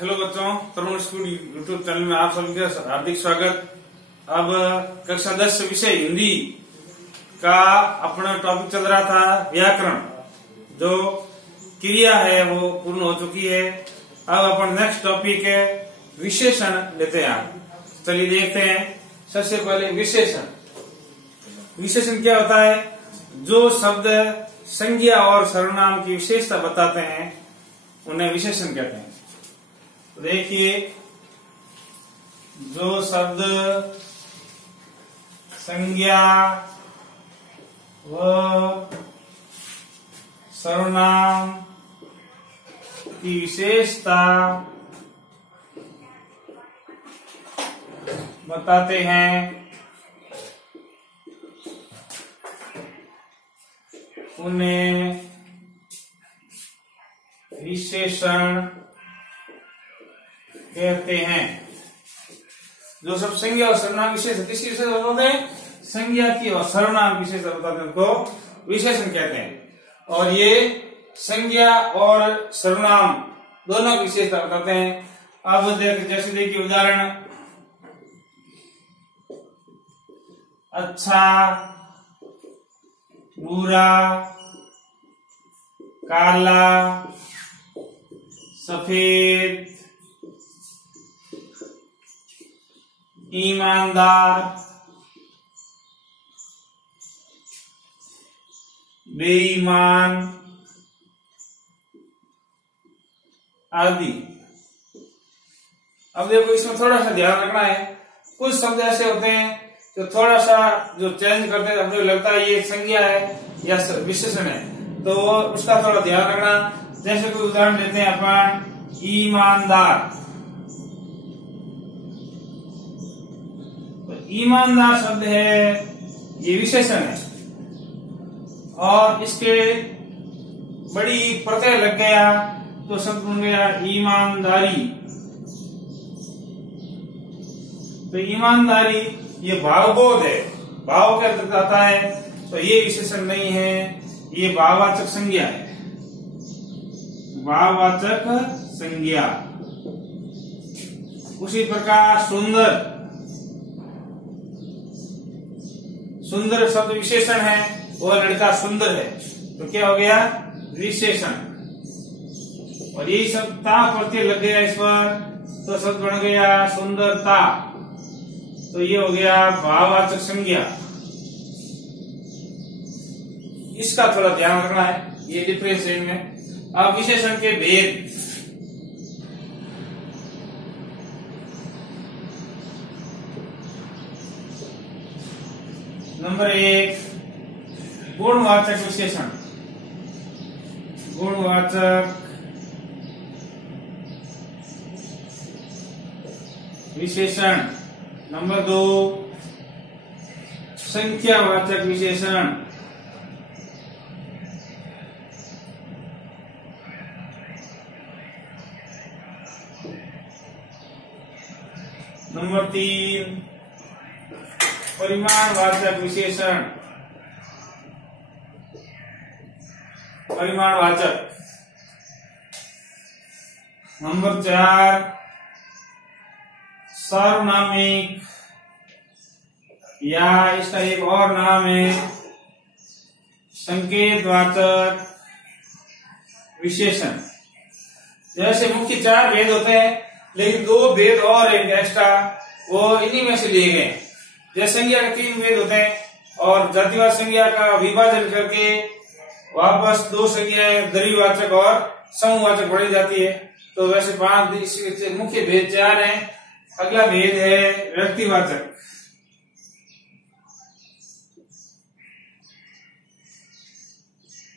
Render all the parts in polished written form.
Hello बच्चों, तरुण school YouTube channel में आप सभी का हार्दिक स्वागत। अब कक्षा 10 विषय हिंदी का अपना टॉपिक चल रहा था व्याकरण। जो क्रिया है वो पूर्ण हो चुकी है। अब अपन नेक्स्ट टॉपिक है विशेषण लेते हैं। चलिए देखते हैं। सबसे पहले विशेषण। विशेषण क्या होता है? जो शब्द संज्ञा और सर्वनाम की विशेषता बताते हैं उन्हें विशेषण कहते हैं। तो देखिए, जो शब्द संज्ञा व सर्वनाम की विशेषता बताते हैं उन्हें विशेषण कहते हैं। जो सब संज्ञा और सर्वनाम विशेष किसकी विशेषता बताते हैं? संज्ञा की और सर्वनाम की विशेषता बताते हैं उनको विशेषण कहते हैं। और ये संज्ञा और सर्वनाम दोनों की विशेषता बताते हैं। अब जैसे देखिए उदाहरण, अच्छा, बुरा, काला, सफेद, ईमानदार, बेईमान आदि। अब देखो, इसमें थोड़ा सा ध्यान रखना है। कुछ शब्द ऐसे होते हैं जो थोड़ा सा जो चेंज करते हैं, हमको लगता है ये संज्ञा है या विशेषण है, तो उसका थोड़ा ध्यान रखना। जैसे कोई उदाहरण देते हैं अपन, ईमानदार। ईमानदार शब्द है, ये विशेषण है और इसके बड़ी प्रत्यय लग गया तो शब्द बन गया ईमानदारी। तो ईमानदारी ये भावबोध है, भाव के अंतर्गत आता है, तो ये विशेषण नहीं है, ये भाववाचक संज्ञा है। भाववाचक संज्ञा। उसी प्रकार सुंदर, सुंदर शब्द विशेषण है, वो लड़का सुंदर है, तो क्या हो गया? विशेषण। और यही शब्द ता प्रत्यय लग गया इस पर, तो शब्द बन गया सुंदरता। तो ये हो गया भाववाचक संज्ञा। इसका थोड़ा ध्यान रखना है, ये डिफरेंशिएट में। अब विशेषण के भेद। नंबर 1, गुणवाचक विशेषण। गुणवाचक विशेषण। नंबर 2, संख्यावाचक विशेषण। नंबर 3, परिमाणवाचक विशेषण। परिमाणवाचक। नंबर 4, सार्वनामिक, या इसका एक और नाम है संकेतवाचक विशेषण। जैसे मुख्य 4 भेद होते हैं, लेकिन 2 भेद और एक एक्स्ट्रा, वो इन्हीं में से लिए गए। जैसे संज्ञा के 3 भेद होते हैं और जातिवाचक संज्ञा का विभाजन करके वापस 2 संज्ञाएं द्रव्यवाचक और समूहवाचक बढ़ी जाती है। तो वैसे 5 मुख्य भेद 4 हैं। अगला भेद है व्यक्तिवाचक।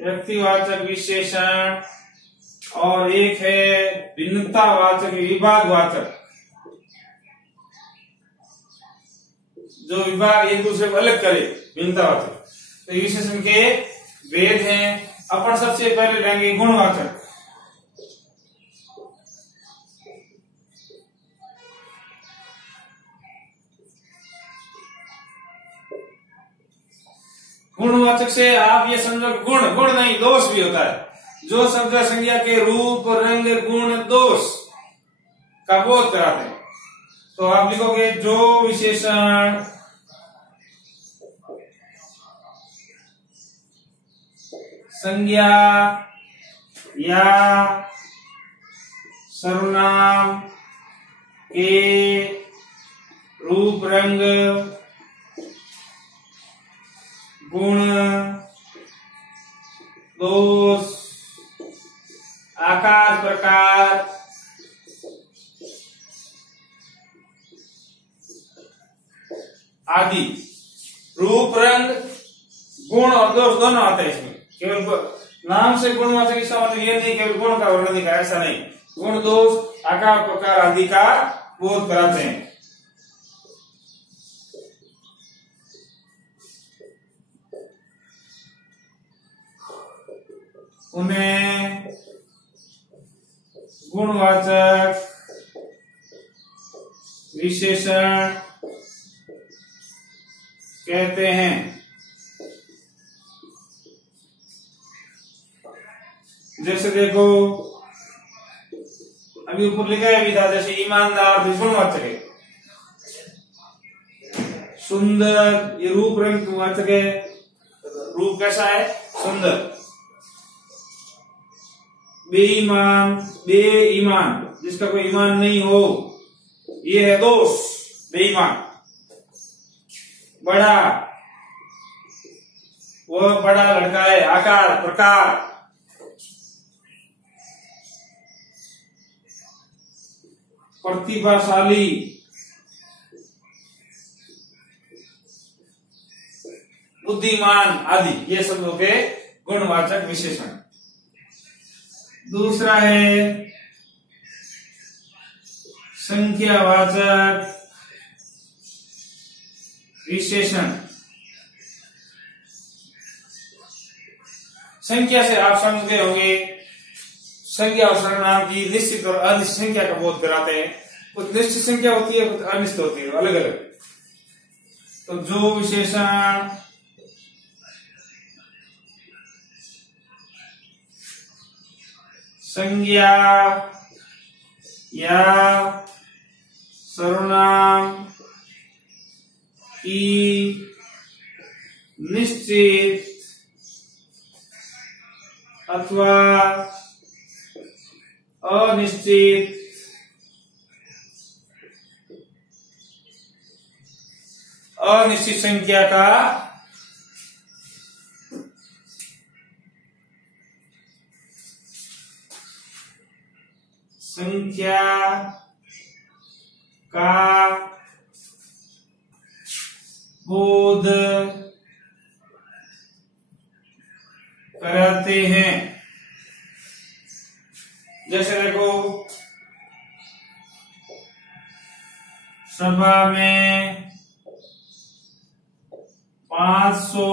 व्यक्तिवाचक विशेषण। और एक है भिन्नतावाचक, विभागवाचक। जो विभाग एक दूसरे को अलग करे, भिन्नतावाचक। तो विशेषण के भेद हैं। अपन सबसे पहले लेंगे गुणवाचक। गुणवाचक से आप ये समझो, गुण गुण नहीं, दोष भी होता है। जो शब्द संज्ञा के रूप, रंग, गुण, दोष, का बोध कराते हैं। तो आप लिखोगे जो विशेषण संज्ञा या सर्वनाम के रूप, रंग, गुण, दोष, आकार, प्रकार आदि, रूप, रंग, गुण और दोष दोनों आते हैं इसमें। केवल नाम से गुणवाचक इसका मतलब ये नहीं केवल गुण का वर्णन दिखा, ऐसा नहीं, गुण, दोष, आकार, प्रकार आदि का बोध कराते हैं। उन्हें गुणवाचक विशेषण कहते हैं। जैसे देखो अभी ऊपर लिखा भी था, जैसे ईमानदार गुणवाचक है, सुंदर ये रूप रंग वाचक है, रूप कैसा है, सुंदर। बेईमान, बेईमान जिसका कोई ईमान नहीं हो, ये है दोष, बेईमान। बड़ा, वह बड़ा लड़का है, आकार, प्रकार। प्रतिभाशाली, बुद्धिमान आदि, ये सब हो गए गुणवाचक विशेषण। दूसरा है संख्यावाचक विशेषण। संख्या से आप समझ गए होंगे, संख्या और सर्वनाम की निश्चित और अनिश्चित संख्या का बोध कराते हैं। कुछ निश्चित संख्या होती है, कुछ अनिश्चित होती है, अलग अलग। तो जो विशेषण संज्ञा या सर्वनाम की निश्चित अथवा अनिश्चित संख्या का बोध कराते हैं। जैसे देखो सभा में 500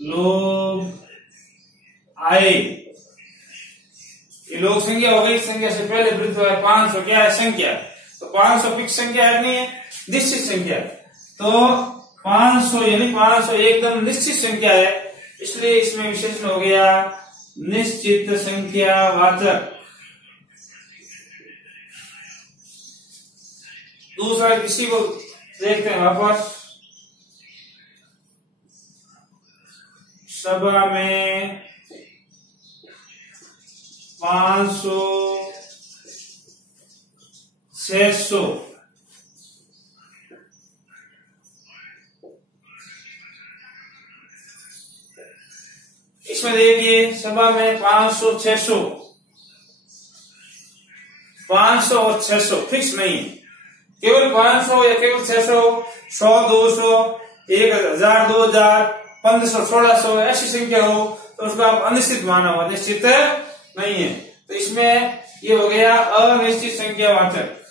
लोग आए, ये लोग संख्या हो गई, संख्या से पहले वृद्ध हुआ है 500, क्या है संख्या, तो 500 फिक्स संख्या है नहीं है, निश्चित संख्या। तो 500 यानी 500 एकदम निश्चित संख्या है, इसलिए इसमें विशेषण हो गया निश्चित संख्या वाचक। दूसरा किसी को देखते हैं वापस, सभा में 500 600 इसमें देखिए सभा में 500 600 500 और 600 फिक्स नहीं है, केवल 500 या केवल 600, 100 200 1000 2000 1500 1600 ऐसी संख्या हो तो उसको आप अनिश्चित माना हुआ, निश्चित नहीं है। तो इसमें ये हो गया अनिश्चित संख्या वाचक।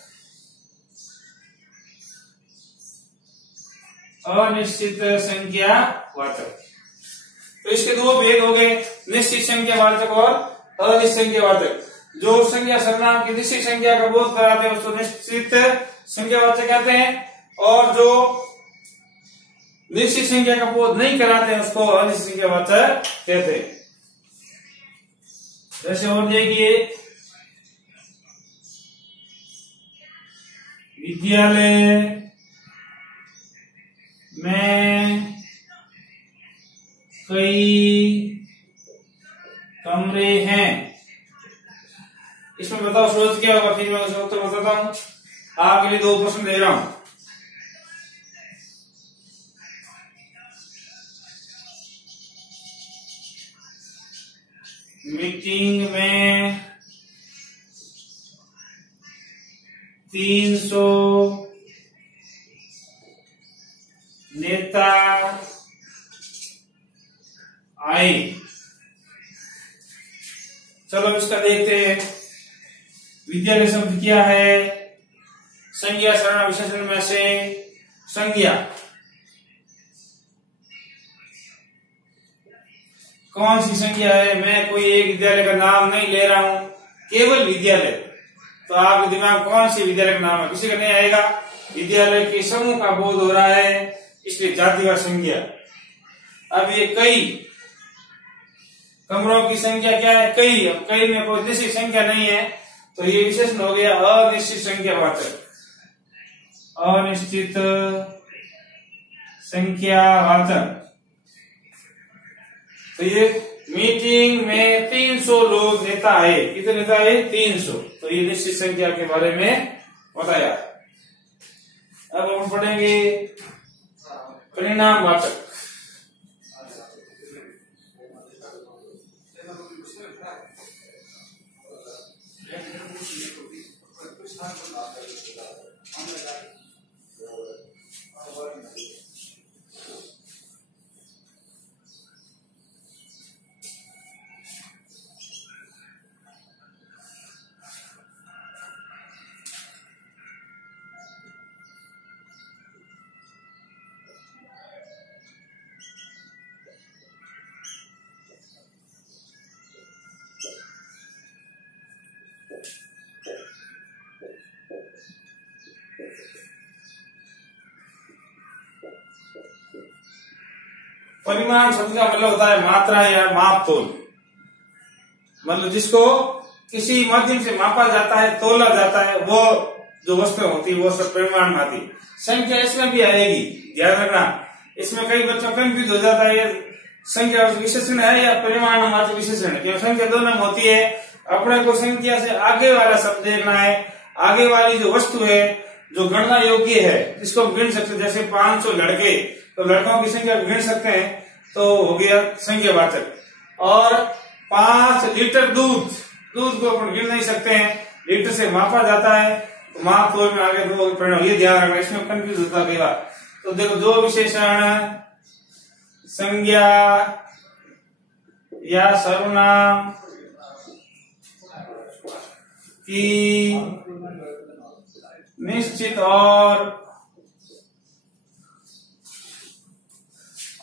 अनिश्चित संख्या वाचक, तो इसके दो भेद हो गए, निश्चित संख्या वाचक और अनिश्चित संख्या वाचक। जो संख्या सर्वनाम की निश्चित संख्या का बोध कराते हैं उसको निश्चित संख्या वाचक कहते हैं, और जो निश्चित संख्या का बोध नहीं कराते हैं उसको अनिश्चित संख्या वाचक कहते हैं। जैसे और देखिए विद्यालय में कई कमरे हैं। इसमें बताओ सोच क्या होगा, फिर मैं उसका उत्तर बताता हूं। आपके लिए 2 प्रश्न दे रहा हूं। मीटिंग में 300 नेता आए। चलो इसका देखते हैं। विद्यालय शब्द क्या है? संज्ञा सर्वनाम विशेषण में से संज्ञा। कौन सी संज्ञा है? मैं कोई एक विद्यालय का नाम नहीं ले रहा हूं, केवल विद्यालय। तो आपके दिमाग में कौन सी विद्यालय का नाम है? किसी का नहीं आएगा। विद्यालय के समूह का बोध हो रहा है, इसलिए जातिवाचक संज्ञा। अब ये कई कमरों की संख्या क्या है? कई। अब कई में कोई निश्चित संख्या नहीं है, तो ये विशेषण हो गया अनिश्चित संख्यावाचक। अनिश्चित संख्यावाचक। तो ये मीटिंग में 300 लोग नेता आए। कितने नेता आए? 300। तो ये निश्चित संख्या के बारे में बताया। अब हम पढ़ेंगे परिणामवाचक। परिमाण शब्द का मतलब होता है मात्रा या माप तोल। मतलब जिसको किसी माध्यम से मापा जाता है, तोला जाता है, वो जो वस्तु होती है वो सब परिमाण में आती। संख्या इसमें भी आएगी, ध्यान रखना। इसमें कई बच्चों कंफ्यूज हो जाता है, संख्या विशेषण है या परिमाणवाचक विशेषण। क्यों? संख्या दोनों में होती है। अपने को संख्या से आगे वाला शब्द देखना है, आगे वाली जो वस्तु है जो गणना योग्य है, जिसको हम गिन सकते। जैसे 500 लड़के, तो लड़कों की संख्या गिन सकते हैं, तो हो गया संख्यावाचक। और 5 लीटर दूध, दूध को अपन गिन नहीं सकते हैं, लीटर से मापा जाता है, तो माप तोल में आगे दो परिणाम। ये ध्यान रखना, इसमें कंफ्यूज होता है। तो देखो, जो विशेषण संज्ञा या सर्वनाम की निश्चित और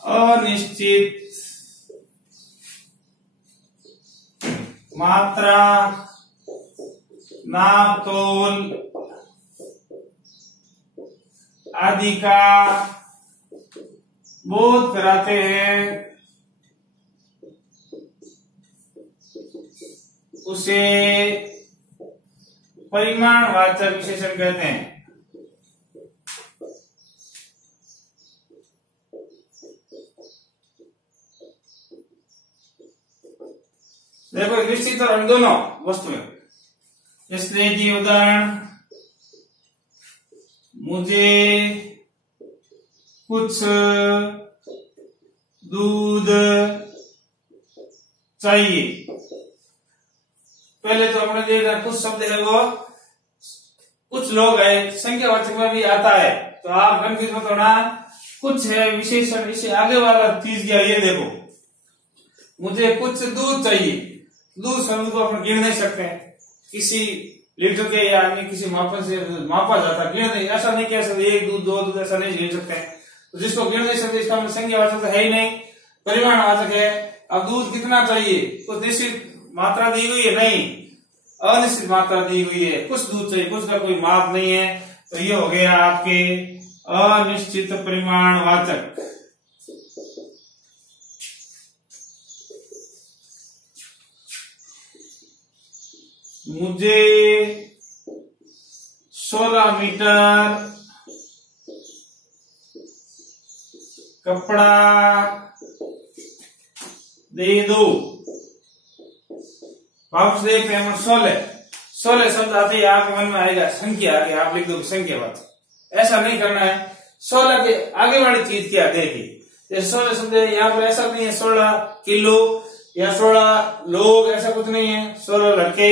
अनिश्चित मात्रा, नाप तोल आदि का बोध कराते हैं, उसे परिमाणवाचक विशेषण कहते हैं। देखो, निश्चित और दोनों वस्तुएं। इसलिए कि उदाहरण, मुझे कुछ दूध चाहिए। पहले तो अपने देखा कुछ शब्द है वो कुछ लोग है, संख्यावाचक में भी आता है, तो आप कंफ्यूज मत होना। कुछ है विशेषण, इससे आगे वाला चीज क्या? ये देखो, मुझे कुछ दूध चाहिए। दूध शब्द को अपन गिन नहीं सकते हैं, किसी लीटर के या अन्य किसी मापन से मापा जाता है, गिन नहीं। ऐसा नहीं कह सकते एक दूध दो दूध, ऐसा नहीं गिन सकते हैं। तो जिसको गिन नहीं सकते, इसका संख्यावाचक है ही नहीं, परिमाणवाचक है। अब दूध कितना चाहिए? कुछ निश्चित मात्रा दी हुई है? नहीं, अनिश्चित मात्रा दी हुई है। कुछ दूध चाहिए, कुछ का कोई माप नहीं है। तो ये हो गया आपके अनिश्चित परिमाणवाचक। मुझे 16 मीटर कपड़ा दे दो। वापस देखते हैं 16 शब्द आते ही आपके मन में आएगा संख्या, आगे आप लिख दो संख्या बात। ऐसा नहीं करना है। 16 के आगे वाली चीज क्या देखिए, 16 शब्द यहाँ पर ऐसा नहीं है 16 किलो या 16 लोग, ऐसा कुछ नहीं है। 16 लड़के,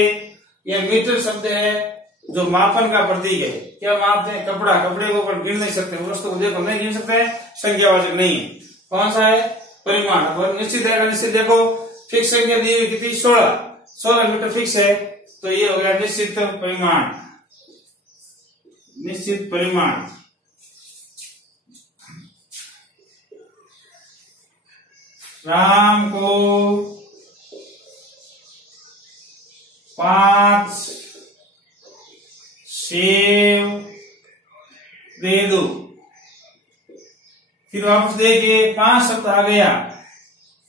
यह मीटर शब्द है जो मापन का प्रतीक है। क्या मापते हैं? कपड़ा। कपड़े को अपन गिन नहीं सकते, वस्तु को देखो नहीं गिन सकते, संख्यावाचक नहीं है। कौन सा है? परिमाण। और निश्चित है, निश्चित देखो फिक्स संख्या दी हुई कितनी? 16 मीटर फिक्स है, तो ये हो गया निश्चित परिमाण। निश्चित परिमाण। राम को 5 सेव दे दो। फिर वापस देखिए 5 शब्द आ गया,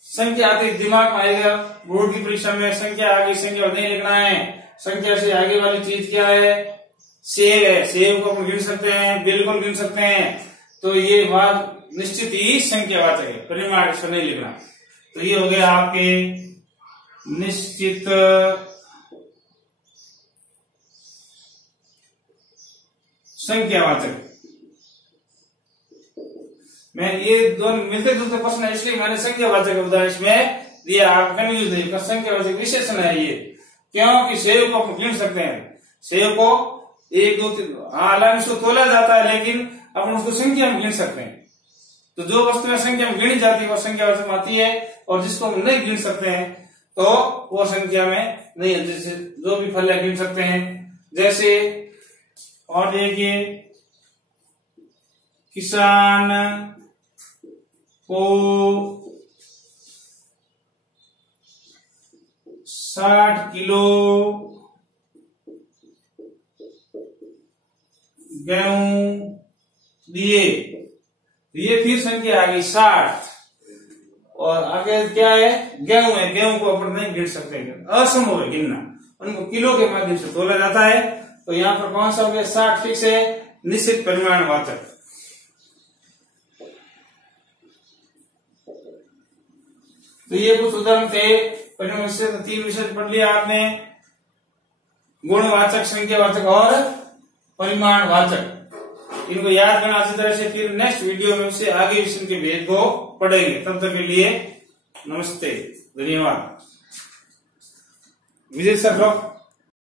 संख्या आती दिमाग में आएगा। बोर्ड की परीक्षा में संख्या आ गई, संख्या नहीं लिखना है। संख्या से आगे वाली चीज क्या है? सेव है। सेव को हम गिन सकते हैं, बिल्कुल गिन सकते हैं। तो ये बात निश्चित ही संख्यावाचक है, परिमाण इसको नहीं लिखना। तो ये हो गया आपके निश्चित संख्यावाचक। मैं ये दोनों मिलते जुलते प्रश्न है, इसलिए मैंने संख्यावाचक उदाहरण इसमें दिया। आप कंफ्यूज नहीं, संख्यावाचक विशेषण है ये। क्योंकि सेव को हम गिन सकते हैं। सेव को 1 2 3 हालांकि उसको तोला जाता है, लेकिन अपन उसको संख्या में गिन सकते हैं। तो जो वस्तुएं संख्या में गिनी जाती है वो संख्यावाचक में आती है, और जिसको हम नहीं गिन सकते हैं तो वो संख्या में नहीं है। जैसे जो भी फल गिन सकते हैं, जैसे और देखिए किसान को 60 किलो गेहूं दिए। ये फिर संख्या आ गई 60, और आगे क्या है? गेहूं है। गेहूं को अपन नहीं गिन सकते, असंभव है गिनना, उनको किलो के माध्यम से तोला जाता है। तो यहाँ पर कौन सा हो गया? 60 फिक्स है, निश्चित परिमाणवाचक। तो ये कुछ उदाहरण थे। परिमाण से 3 विषय पढ़ लिया आपने, गुणवाचक, संख्यावाचक और परिमाणवाचक। इनको याद करना अच्छी तरह से। फिर नेक्स्ट वीडियो में उससे आगे विषय के भेद को पढ़ेंगे। तब तक के लिए नमस्ते, धन्यवाद। विजय सर।